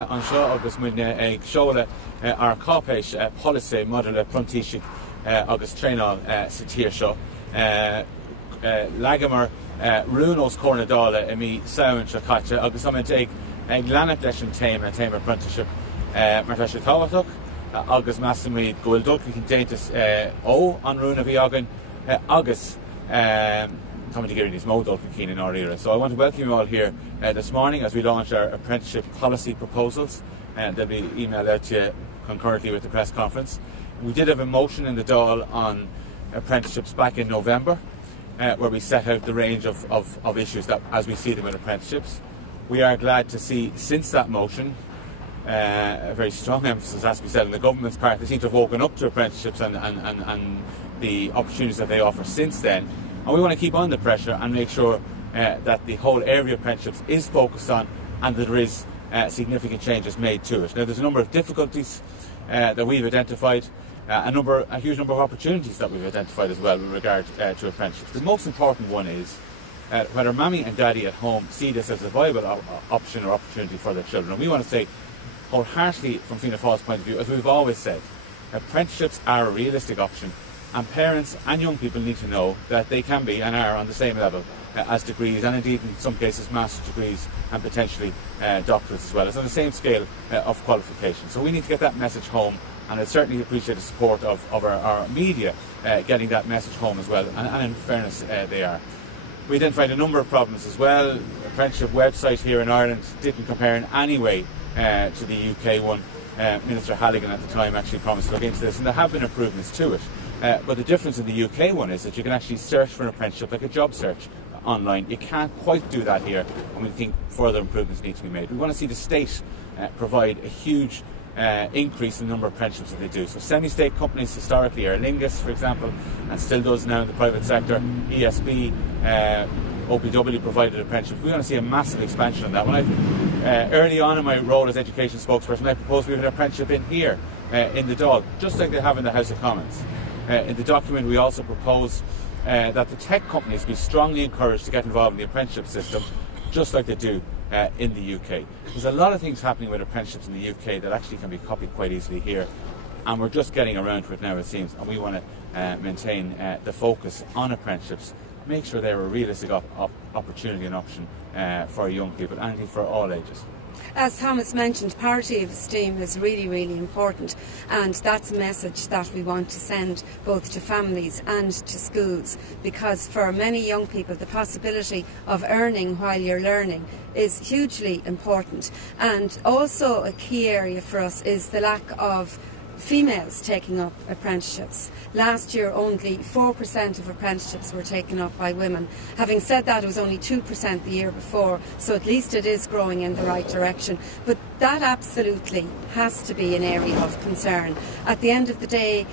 Anseo agus muine ag seola ar cápéis policy model prontíise agus tréáil sa tír seo. Legamar rúnós córnadála I mí saoin se caite agus amid ag leanach leis an téime prontíise mar tá sé táhaach agus measamí gohfuil dulca cin déantas ó an rúna bhí agan agus coming to get these modal in our era. So I want to welcome you all here this morning as we launch our apprenticeship policy proposals, and they'll be emailed out to you concurrently with the press conference. We did have a motion in the Dáil on apprenticeships back in November, where we set out the range of issues that, as we see them in apprenticeships. We are glad to see since that motion a very strong emphasis, as we said, in the government's part. They seem to have woken up to apprenticeships and the opportunities that they offer since then. And we want to keep on the pressure and make sure that the whole area of apprenticeships is focused on and that there is significant changes made to it. Now, there's a number of difficulties that we've identified, a huge number of opportunities that we've identified as well with regard to apprenticeships. The most important one is whether Mammy and Daddy at home see this as a viable option or opportunity for their children. And we want to say wholeheartedly from Fianna Fáil's point of view, as we've always said, apprenticeships are a realistic option. And parents and young people need to know that they can be and are on the same level as degrees, and indeed in some cases master's degrees and potentially doctorates as well. It's on the same scale of qualification. So we need to get that message home, and I certainly appreciate the support of our media getting that message home as well, and in fairness they are. We identified a number of problems as well. The apprenticeship website here in Ireland didn't compare in any way to the UK one. Minister Halligan at the time actually promised to look into this, and there have been improvements to it. But the difference in the UK one is that you can actually search for an apprenticeship like a job search online. You can't quite do that here, and we think further improvements need to be made. We want to see the state provide a huge increase in the number of apprenticeships that they do. So semi-state companies historically, Aer Lingus for example, and still does now in the private sector, ESB, OPW provided apprenticeships. We want to see a massive expansion on that. When early on in my role as education spokesperson, I proposed we have an apprenticeship in here, in the Dáil, just like they have in the House of Commons. In the document we also propose that the tech companies be strongly encouraged to get involved in the apprenticeship system, just like they do in the UK. There's a lot of things happening with apprenticeships in the UK that actually can be copied quite easily here, and we're just getting around to it now, it seems, and we want to maintain the focus on apprenticeships, make sure they're a realistic opportunity and option for young people and indeed for all ages. As Thomas mentioned, parity of esteem is really important, and that's a message that we want to send both to families and to schools, because for many young people the possibility of earning while you're learning is hugely important. And also a key area for us is the lack of females taking up apprenticeships. Last year only 4% of apprenticeships were taken up by women. Having said that, it was only 2% the year before, so at least it is growing in the right direction. But that absolutely has to be an area of concern. At the end of the day,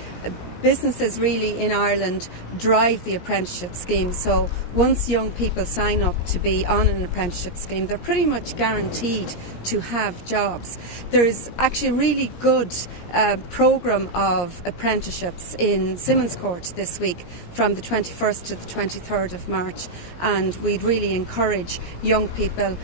businesses really in Ireland drive the apprenticeship scheme, so once young people sign up to be on an apprenticeship scheme, they're pretty much guaranteed to have jobs. There's actually a really good programme of apprenticeships in Simmons Court this week from the 21st to the 23rd of March, and we'd really encourage young people,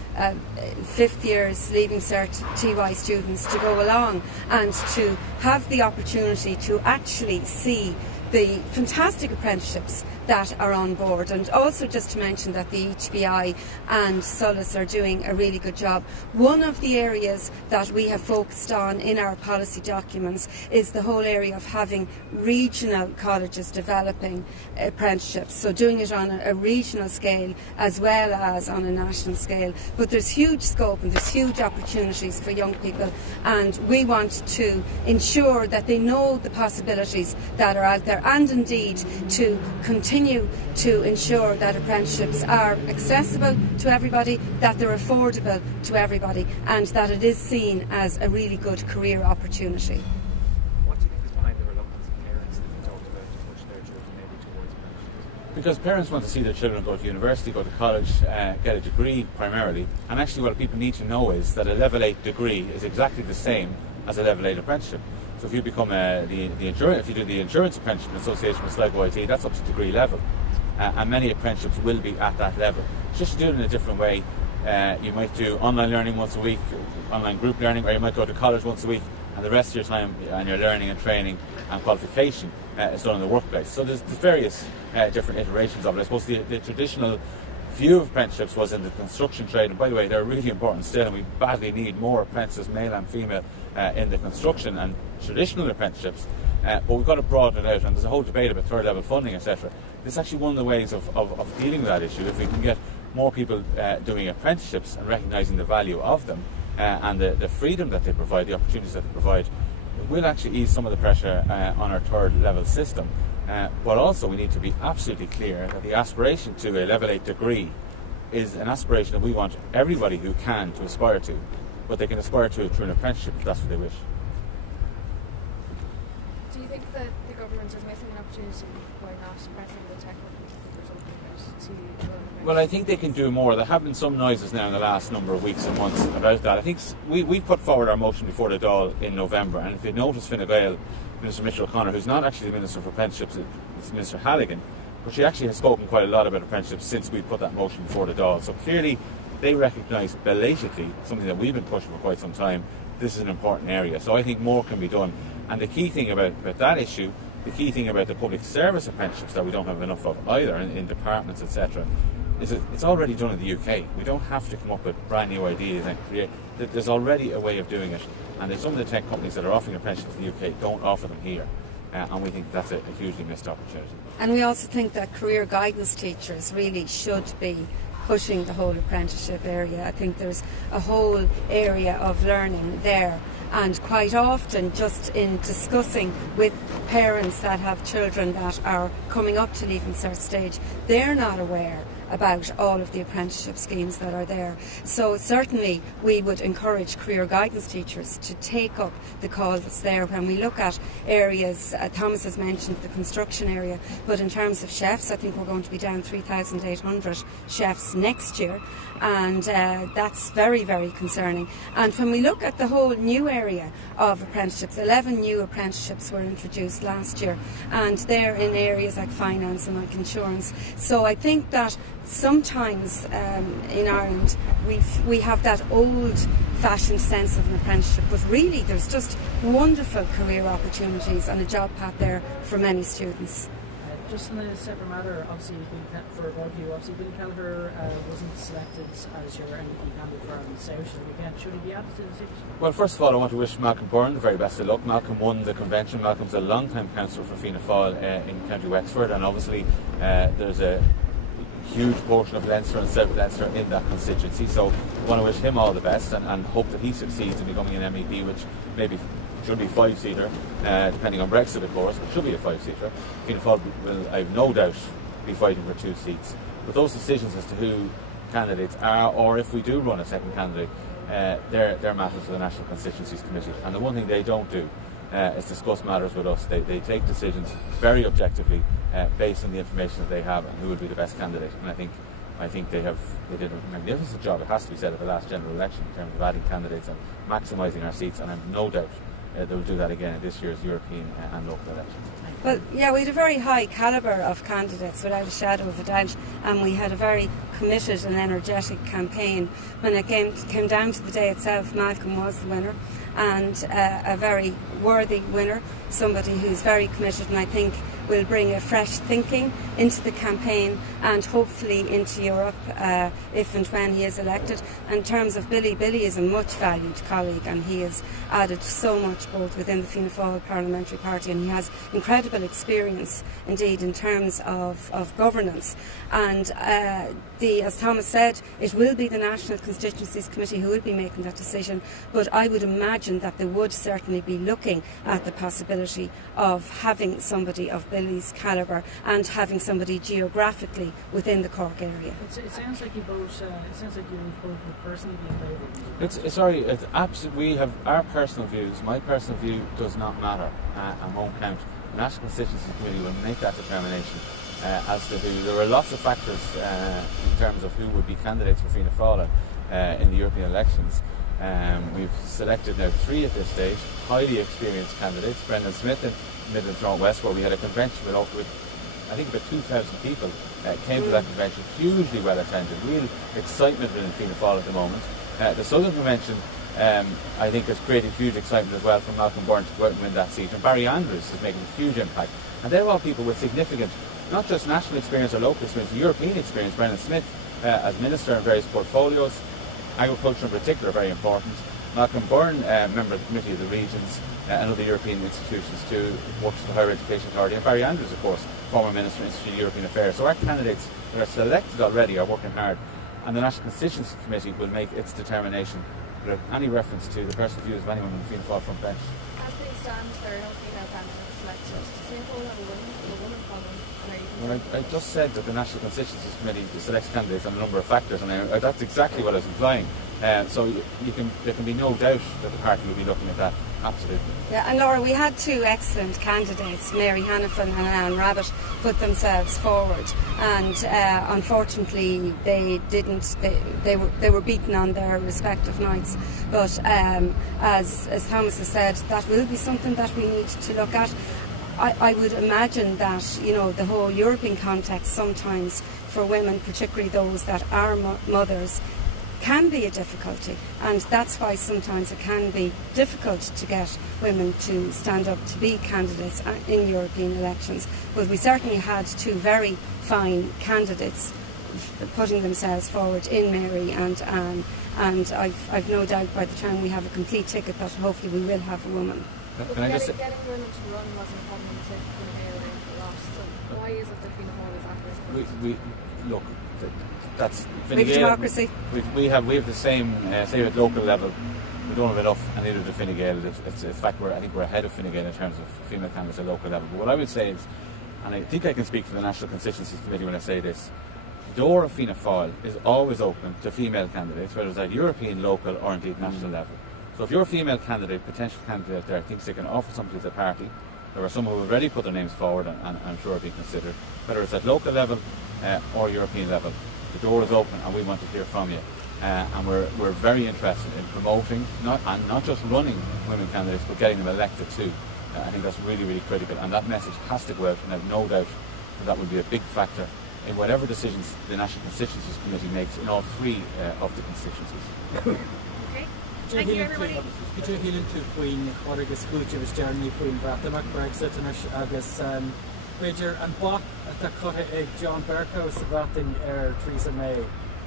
fifth years, leaving cert TY students, to go along and to have the opportunity to actually see the fantastic apprenticeships that are on board. And also just to mention that the HBI and Solas are doing a really good job. One of the areas that we have focused on in our policy documents is the whole area of having regional colleges developing apprenticeships, so doing it on a regional scale as well as on a national scale. But there's huge scope and there's huge opportunities for young people, and we want to ensure that they know the possibilities that are out there, and indeed to continue to ensure that apprenticeships are accessible to everybody, that they're affordable to everybody, and that it is seen as a really good career opportunity. What do you think is behind the reluctance of parents that you talked about to push their children maybe towards apprenticeships? Because parents want to see their children go to university, go to college, get a degree primarily, and actually what people need to know is that a level 8 degree is exactly the same as a level 8 apprenticeship. So if you become if you do the Insurance Apprenticeship Association with Sligo IT, that's up to degree level, and many apprenticeships will be at that level. It's just to do it in a different way, You might do online learning once a week, online group learning, or you might go to college once a week, and the rest of your time and your learning and training and qualification is done in the workplace. So there's various different iterations of it. I suppose the traditional view of apprenticeships was in the construction trade, and by the way, they're really important still, and we badly need more apprentices, male and female, in the construction and traditional apprenticeships. But we've got to broaden it out, and there's a whole debate about third level funding, etc. This is actually one of the ways of dealing with that issue. If we can get more people doing apprenticeships and recognising the value of them and the freedom that they provide, the opportunities that they provide, it will actually ease some of the pressure on our third level system. But also we need to be absolutely clear that the aspiration to a level 8 degree is an aspiration that we want everybody who can to aspire to, but they can aspire to it through an apprenticeship if that's what they wish. Do you think that the government is missing an opportunity by not pressing the technical or something to Well, I think they can do more. There have been some noises now in the last number of weeks and months about that. I think we put forward our motion before the Dáil in November, and if you notice, Fianna Fáil, Minister Mitchell O'Connor, who's not actually the Minister for Apprenticeships, it's Minister Halligan, but she actually has spoken quite a lot about apprenticeships since we put that motion before the Dáil. So clearly they recognise belatedly something that we've been pushing for quite some time. This is an important area. So I think more can be done. And the key thing about that issue, the key thing about the public service apprenticeships that we don't have enough of either in departments, etc., is that it's already done in the UK. We don't have to come up with brand new ideas and create. There's already a way of doing it. And some of the tech companies that are offering apprenticeships in the UK don't offer them here. And we think that's a hugely missed opportunity. And we also think that career guidance teachers really should be pushing the whole apprenticeship area. I think there's a whole area of learning there, and quite often just in discussing with parents that have children that are coming up to Leaving Cert stage, they're not aware about all of the apprenticeship schemes that are there. So certainly we would encourage career guidance teachers to take up the call that's there when we look at areas. Thomas has mentioned the construction area, but in terms of chefs, I think we're going to be down 3,800 chefs next year, and that's very, very concerning. And when we look at the whole new area of apprenticeships, 11 new apprenticeships were introduced last year, and they're in areas like finance and like insurance. So I think that sometimes in Ireland we have that old-fashioned sense of an apprenticeship, but really there's just wonderful career opportunities and a job path there for many students. Just in a separate matter, obviously, for both of you, obviously Billy Kelleher wasn't selected as your MP candidate for South again. Should he be added to the ticket? Well, first of all, I want to wish Malcolm Byrne the very best of luck. Malcolm won the convention. Malcolm's a long-time councillor for Fianna Fáil in County Wexford, and obviously there's a huge portion of Leinster and South Leinster in that constituency. So I want to wish him all the best and hope that he succeeds in becoming an MEP, which maybe should be 5-seater, depending on Brexit, of course, but should be a 5-seater. Fianna Fáil will, I have no doubt, be fighting for 2 seats. But those decisions as to who candidates are, or if we do run a second candidate, they're matters for the National Constituencies Committee. And the one thing they don't do is discuss matters with us. They take decisions very objectively based on the information that they have and who will be the best candidate. And I think they did a magnificent job, it has to be said, at the last general election in terms of adding candidates and maximising our seats, and I have no doubt they will do that again in this year's European and local elections. Well, yeah, we had a very high calibre of candidates, without a shadow of a doubt, and we had a very committed and energetic campaign. When it came down to the day itself, Malcolm was the winner, and a very worthy winner, somebody who's very committed, and I think will bring a fresh thinking into the campaign and hopefully into Europe if and when he is elected. And in terms of Billy is a much valued colleague, and he has added so much both within the Fianna Fáil parliamentary party, and he has incredible experience indeed in terms of governance. And as Thomas said, it will be the National Constituencies Committee who will be making that decision, but I would imagine that they would certainly be looking at the possibility of having somebody of Billy's calibre and having somebody geographically within the Cork area. It sounds like you both. It sounds like you both would personally be in favour. It's absolutely. We have our personal views. My personal view does not matter and won't count. The National Constituency Committee will make that determination as to who. There are lots of factors in terms of who would be candidates for Fianna Fáil in the European elections. We've selected now 3 at this stage, highly experienced candidates. Brendan Smith in Midland West, where we had a convention with I think about 2,000 people came to that convention, hugely well attended, real excitement within Fianna Fáil at the moment. The Southern Convention, I think, has created huge excitement as well for Malcolm Byrne to go out and win that seat, and Barry Andrews is making a huge impact. And they're all people with significant, not just national experience or local experience, European experience. Brennan Smith as Minister in various portfolios, agriculture in particular, very important. Malcolm Byrne, member of the Committee of the Regions and other European institutions too, works for the Higher Education Authority, and Barry Andrews, of course, former Minister, Institute of European Affairs. So our candidates that are selected already are working hard, and the National Constituency Committee will make its determination without any reference to the personal views of anyone in the Fianna Fáil front bench. As things stand, there are no female candidates selected. Does Fianna Fáil have a woman problem? Well, I just said that the National Constituency Committee selects candidates on a number of factors, and that's exactly what I was implying. So there can be no doubt that the party will be looking at that, absolutely. Yeah, and Laura, we had two excellent candidates, Mary Hannafin and Anne Rabbitte, put themselves forward, and unfortunately they didn't. They were beaten on their respective nights. But as Thomas has said, that will be something that we need to look at. I would imagine that, you know, the whole European context sometimes for women, particularly those that are mothers, can be a difficulty, and that's why sometimes it can be difficult to get women to stand up to be candidates in European elections. But we certainly had two very fine candidates putting themselves forward in Mary and Anne, and I've no doubt by the time we have a complete ticket that hopefully we will have a woman. Can I just say, getting women to run wasn't a problem in Fine Gael a lot, so why is it that Fianna Fáil is at this point? look, that's With democracy. We have the same, say at local level, we don't have enough, and neither do Fine Gael. It's in fact, I think we're ahead of Fine Gael in terms of female candidates at local level. But what I would say is, and I think I can speak for the National Constituencies Committee when I say this, the door of Fianna Fáil is always open to female candidates, whether it's at European, local or indeed national level. So if you're a female candidate, potential candidate there, thinks they can offer something to the party, there are some who have already put their names forward and I'm sure are being considered, whether it's at local level or European level. The door is open and we want to hear from you. And we're very interested in promoting, not just running women candidates, but getting them elected too. I think that's really, really critical, and that message has to go out, and I have no doubt that will be a big factor in whatever decisions the National Constituencies Committee makes in all three of the constituencies. Okay. Thank you, everybody. Could you heal into Queen or the school was Jeremy Queen Bratamach Brexit and Agus Major and what the cut John Bercow Sabating Theresa May?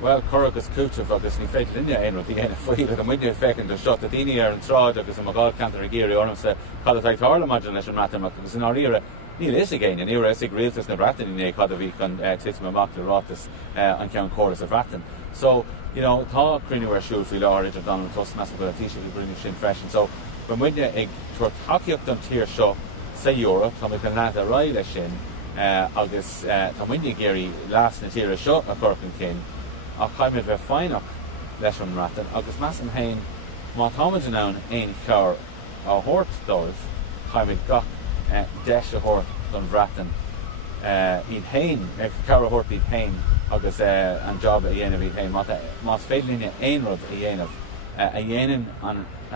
Well, Coragus Kuchev agus ní féidir linne éon the dhéana faoile an muine fécinn do shot a daoine an tráid agus an magáil cantar a géirí orm sa cad tála maidir leis an ratamach agus in áíire níl is a géine an íire is ag rialtas na bratan in cad a bhí chun titim amach le rátas an ceann choras a bratan. So, you know, tá crinú ar siúil faoi láir idir Donald Tusk meas go a tíise go brúnú sin freisin. So, ba muine ag tuairtaíocht an tír seo sa Europe, tá mu can leat a rá leis sin agus tá muine géirí las na tíre seo a corcan cin a chaimid bheith fáinach leis an ratan agus meas an hain má táid an ann aon chear a hort dóibh chaimid gach deis a hort don bhratan iad hain cear a hort iad hain agus an job a dhéanamh iad hain má féidirlíne aon rud a dhéanamh a dhéanaan a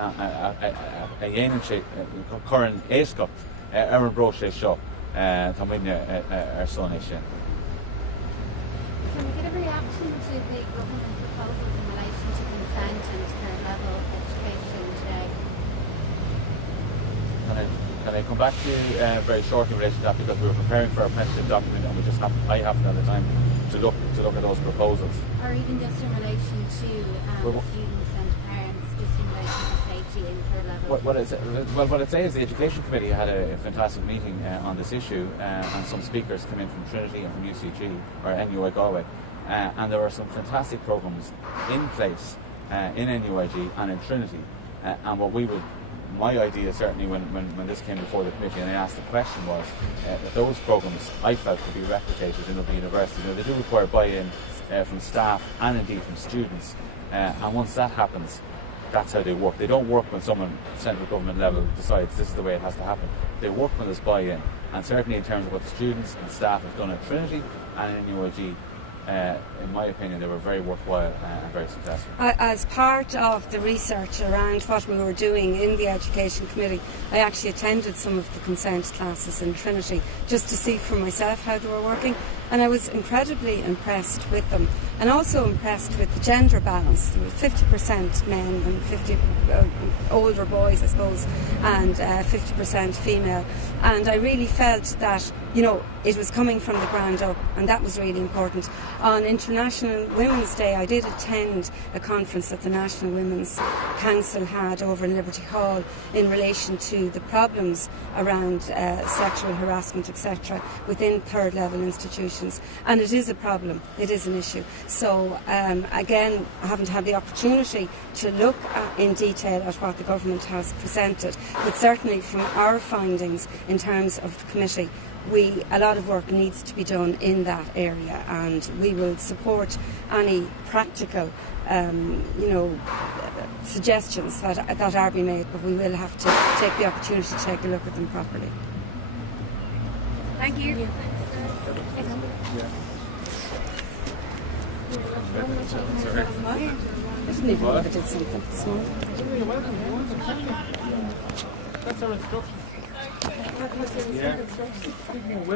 dhéanaan sé chur an éascacht ar an bro sé seo tá muine ar son é sin. Can we get a reaction to the government proposals in relation to consent and third level education today? Can I come back to you very shortly in relation to that, because we were preparing for our apprenticeship document and I haven't had the time to look at those proposals. Or even just in relation to students and parents, just in relation to safety in third level? What I'd say is the Education Committee had a fantastic meeting on this issue, and some speakers came in from Trinity and from UCG, or NUI Galway, and there were some fantastic programmes in place in NUIG and in Trinity, and my idea certainly when this came before the committee and I asked the question was that those programmes I felt could be replicated in other universities. You know, they do require buy-in from staff and indeed from students, and once that happens, that's how they work. They don't work when someone central government level decides this is the way it has to happen. They work when there's buy-in, and certainly in terms of what the students and staff have done at Trinity and in NUIG, in my opinion, they were very worthwhile and very successful. As part of the research around what we were doing in the Education Committee, I actually attended some of the consent classes in Trinity just to see for myself how they were working, and I was incredibly impressed with them, and also impressed with the gender balance. There were 50% men and 50 older boys, I suppose, and 50% female, and I really felt that, you know, it was coming from the ground up, and that was really important. On International Women's Day, I did attend a conference that the National Women's Council had over in Liberty Hall in relation to the problems around sexual harassment, etc., within third level institutions, and it is a problem, it is an issue. So again, I haven't had the opportunity to look in detail at what the government has presented, but certainly from our findings in terms of the committee, a lot of work needs to be done in that area, and we will support any practical suggestions that are being made, but we will have to take the opportunity to take a look at them properly. Thank you. I didn't even know if I did something small. That's our instructions. Yeah.